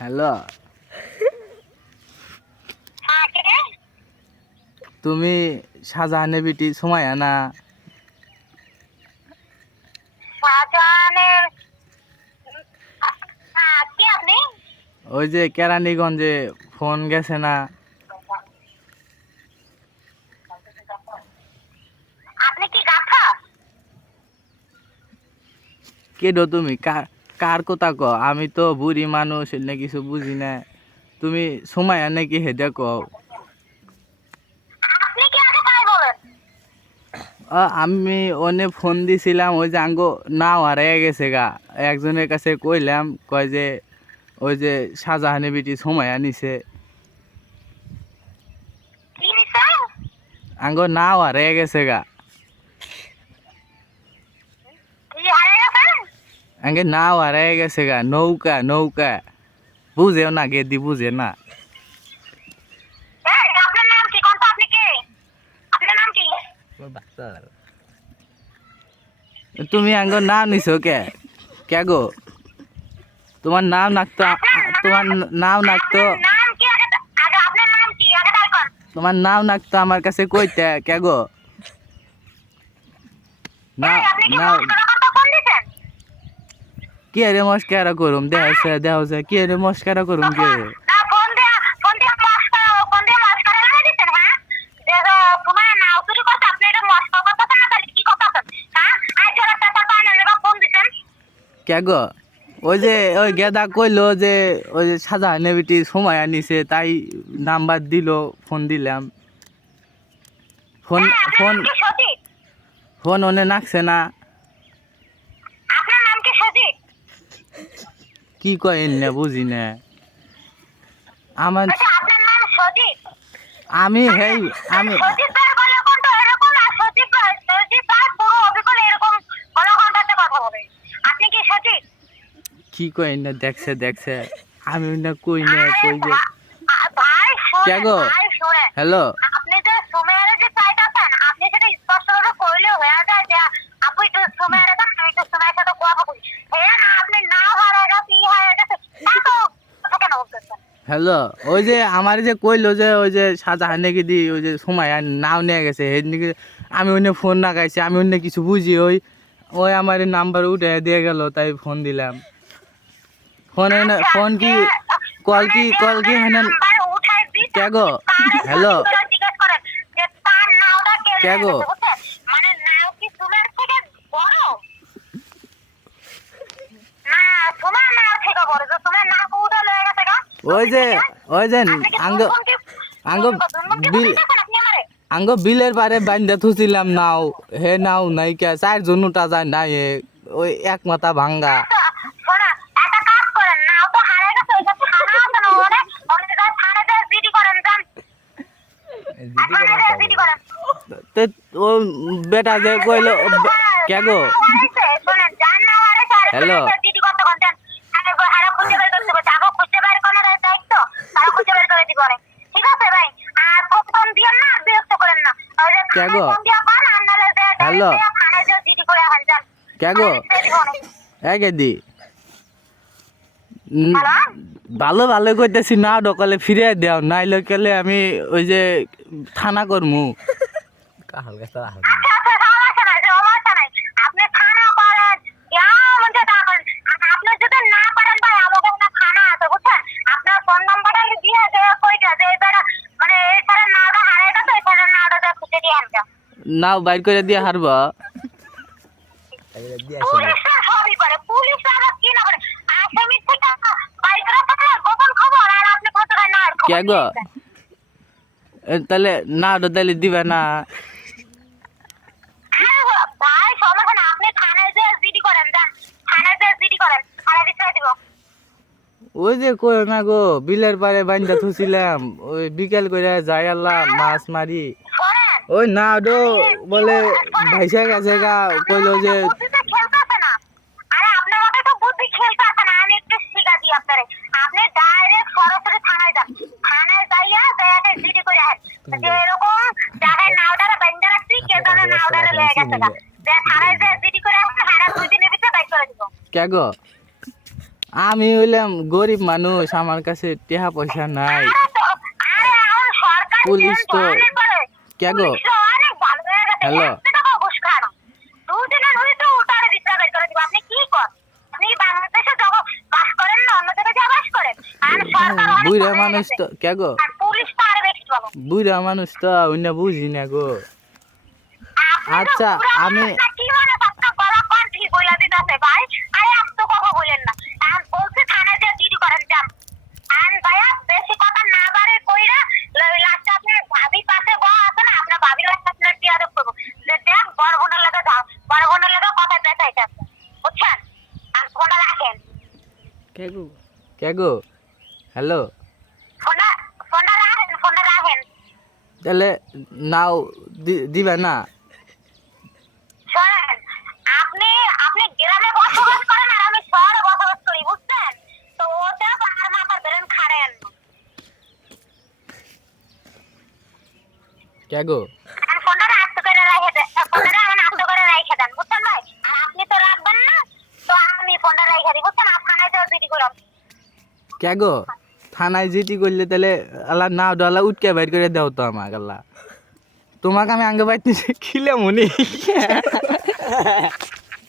Hello, তুমি শাহজাহানের বিটি সুমাইয়া না? শাহজাহানের কে আপনি? ওই যে কেরানীগঞ্জে ফোন গেছে না? আপনি কি গাথা? কেডো তুমি? কার কথা ক? আমি তো বুড়ি মানুষ, এনে কিছু বুঝি না। তুমি সুমাইয়া নাকি হেদে কও? আপনি কি আগে তাই বলেন? আমি ওনে ফোন দিছিলাম, ওই যে আঙ্গো নাও হারিয়ে গেছে গা। একজনের কাছে কইলাম, কয় যে ওই যে শাহজাহানের বিটি সুমাইয়া নিছে। কি নিছে? আঙ্গো নাও হারিয়ে গেছে গা। কি হারিয়ে গেছে? আঙ্গে নাও হারিয়ে গেছে গা। নৌকা নৌকা বুঝেও না, গেদি বুঝে না। এই, আপনার নাম কি? কোন তো আপনি কে? আপনার নাম কি? তুমি আঙ্গো নাম নিছো কে? কে গো? তোমার নাম নাকতো, তোমার নাম নাকতো, আপনার নাম কি? আগে আপনার নাম কি? আগে তাই কোন। তোমার নাম নাকতো আমার কাছে কইতে। কে গো? না এই, আপনি কি না, মস্করা করতে ফোন দিছেন? কে রে মস্কারা করুম? দেহছে কে রে মস্কারা করুম কে? ফোন দিয়ে মস্করা লাগিয়ে দিছেন, হ্যাঁ? তোমার নাও চুরি করতে আপনি এটা মস্করা করতেছেন না, তাহলে কি করতেছেন? হ্যাঁ, আজ জোড়া পেপার বানানোর লেগে ফোন দিছেন। কে গো? ওই যে ওই গেদা কইলো যে ওই যে শাহজাহানের বিটি সুমাইয়া নিছে, তাই নাম্বার দিল, ফোন দিলাম। ফোন হ্যাঁ, আপনার ফোন নাম কি সজিত? ফোন ওনে নাকছে না। আপনার নাম কি সজিত? কি কয় না বুঝি না। আমার আচ্ছা, আপনার নাম সজিত? আমি হেই আমি সজিত ভাই বলে কোনটা এরকম না, সজিত ভাই পুরো অবিকল এরকম কোনো কন্টাক্টে কথা বলে। আপনি কি সজিত? কি কয় না, দেখছে আমি না কই না, কই যে ভাই কে শুনেন, গো? ভাই শুনেন। হ্যালো, আপনি যে সুমেয়ারে যে চাইতাছেন, আপনি সেটা স্পষ্টভাবে কইলেও হয়ে যায় যে আপু একটু সুমেয়ারে দেন, আমি একটু সুমেয়ার সাথে কথা বলি। হ্যাঁ না, আপনি নাও হারিয়ে গেছে, হারিয়ে গেছে, এত কথা কেন বলতেছেন? হ্যালো, ওই যে আমার যে কইলো যে ওই যে শাহজাহান নাকি দি ওই যে সুমাইয়া নাও নিয়ে গেছে, সেই নাকি আমি অন্য ফোন না গাইছি, আমি অন্য কিছু বুঝি। ওই ওই আমার নাম্বার উঠে দিয়ে গেল, তাই ফোন দিলাম। ফোন কি কল কি হ্যাঁ? নাম্বার উঠাই দিতে কে গো? হ্যালো, জিজ্ঞেস করেন যে তার নাওটা কে কে নিয়ে গো? গেছে, বুঝছেন? মানে নাও কি সুমের থেকে বড়? না, সুমের নাও থেকে বড়, যে সুমের নাও উঠে লয়ে গেছে গা। ওই যে আপনি কি আঙ্গ আঙ্গ দুনমুনকে বিল বুঝাইতেছেন আপনি আমারে? আঙ্গ বিলের পারে বাইন্দা থুছিলাম নাও, হে নাও নাই কে, 4 জন উঠা যায় নাই, ওই এক মাথা ভাঙ্গা। শোনা, একটা কাজ করেন, নাও তো হারিয়ে গেছে, ওই যে থানা আছে না, ওখানে যা থানায় যা জিডি করেন, যান। থানায় যা জিডি করেন। তে ও বেটা যে কইলো, কে গো? শোনেন, যার নাও হারাইছে, হ্যালো, জিডি করতে কোন যান। হারা খুঁজে বের করতে হবে, যাগো খুঁজে বের করার দায়িত্ব, তারা খুঁজে বের করে দিবে। ঠিক আছে ভাই? আর ফোন দিয়েন না, আর বিরক্ত করেন না। ওই যে কে থানায় গো? ফোন দিয়া পান, আর নাহলে যে হ্যালো, থানায় যে জিডি করে আন, যান। কে গো? দি হ্যালো? ভালো ভালো কইতেছি, না ডকালে ফিরে দেও, নাইলে কেলে আমি ওই যে থানা করমু। আচ্ছা, সমস্যা নাই, সমস্যা নাই। আপনি থানা করেন, যা মন চায় তা করেন। আর আপনি যদি না পারেন ভাই, আমাকে না থানা আছে, বুঝছেন? আপনার ফোন নাম্বারটা দিয়ে যে কইটা যে এবারে মানে এই স্যারের নাওটা হারাই গেছে, এই স্যারের নাওটা দিয়ে খুঁজে দিয়ে আনটা। নাও বাইর করে দিয়ে হারবা। পুলিশরা সবই করে, পুলিশরা আবার কি না করে? আসামি থেকে বাইর করে থাকলে গোপন খবর, আর আপনি কত না আর কে খবর গো? নিয়েছেন। তাহলে না তাহলে দিবে না? ভাই সমস্যা না, আপনি থানায় যে জিডি করেন, যান। থানায় যে জিডি করেন, থানায় বিচার দিব। ওই যে কই না গো, বিলের পারে বাইন্দা থুছিলাম, ওই বিকেল করে যাই আল্লাহ মাছ মারি। শোনেন, ওই না ডো বলে ভাইসা গেছে গা, কইলো যে বুদ্ধিতে খেলতেছে না। আরে আপনার মতো তো বুদ্ধি খেলতেছে না, আমি একটু শিখা দিই আপনারে। আপনি ডাইরেক্ট সরাসরি থানায় যান। থানায় যাইয়া জায়গাটা জিডি করে আসেন যে এরকম জায়গায় নাওডারে বাইন্দা রাখছি, কে জানে নাওডারে লয়ে গেছে গা। যে থানায় যে জিডি করে আসেন, হারা 2 দিনের ভিতরে বাইর করে দিব। কে গো? আমি হইলাম গরিব মানুষ, আমার কাছে টাকা পয়সা নাই। আরে আমার সরকার পুলিশ তো কে গো? অনেক ভালো হয়ে গেছে। হ্যালো 100 টাকা ঘুষ খান। 2 দিনের হইতো উঠারে দিতে বের করে দিব। আপনি কি করেন? আপনি বাংলাদেশে জগৎ বাস করেন না অন্য জায়গায় বাস করেন? আর সরকার অনেক বুড়া ভালো হয়ে মানুষ গেছে। তো কে গো? আর পুলিশ তো আরো বেশি ভালো। বুড়া মানুষ তো অন্য বুঝি না গো। আপনি তো আচ্ছা পুরা আমি মানুষ না, কি মনে আপনার গলা কোন ঠিক বইলা দিতেছে ভাই? আরে এত কথা বলেন না। আমি বলছি থানায় যে জিডি করেন যান। আর ভাইয়া বেশি কথা না বাড়ে কইরা লাস্টে আপনি ভাবি পাশে বসা আছে না, আপনার ভাবি লাস্টে আপনার বিয়াদব করবো। যে দেখ বড় বোনের লাগে যাও, বড় বোনের লাগে কথা পেঁচাইতেছে, বুঝছেন? আর ফোনটা রাখেন, কে গো? হ্যালো, ফোনটা ফোনটা রাখেন। তাহলে নাও দিবা না? শোনেন, আপনি আপনি গ্রামে বসবাস করেন আর আমি শহরে বসবাস করি, বুঝছেন? তো ওটা আর মাথার বেরেন খাড়েন। কে গো? ফোনটা আস্ত করে রেখে দেন, ফোনটা আমার আস্ত করে রেখে দেন, বুঝছেন ভাই? আর আপনি তো রাখবেন না, তো আমি ফোনটা রেখে দিই, বুঝছেন? আপনার যাও দিদি করলাম। কে গো? থানায় জিটি করলে তাহলে আল্লাহ নাও ডালা উঠকে বাইর করে দাও তো আমাকে আল্লাহ। তোমাকে আমি আগে বাইতে খিলে মনি।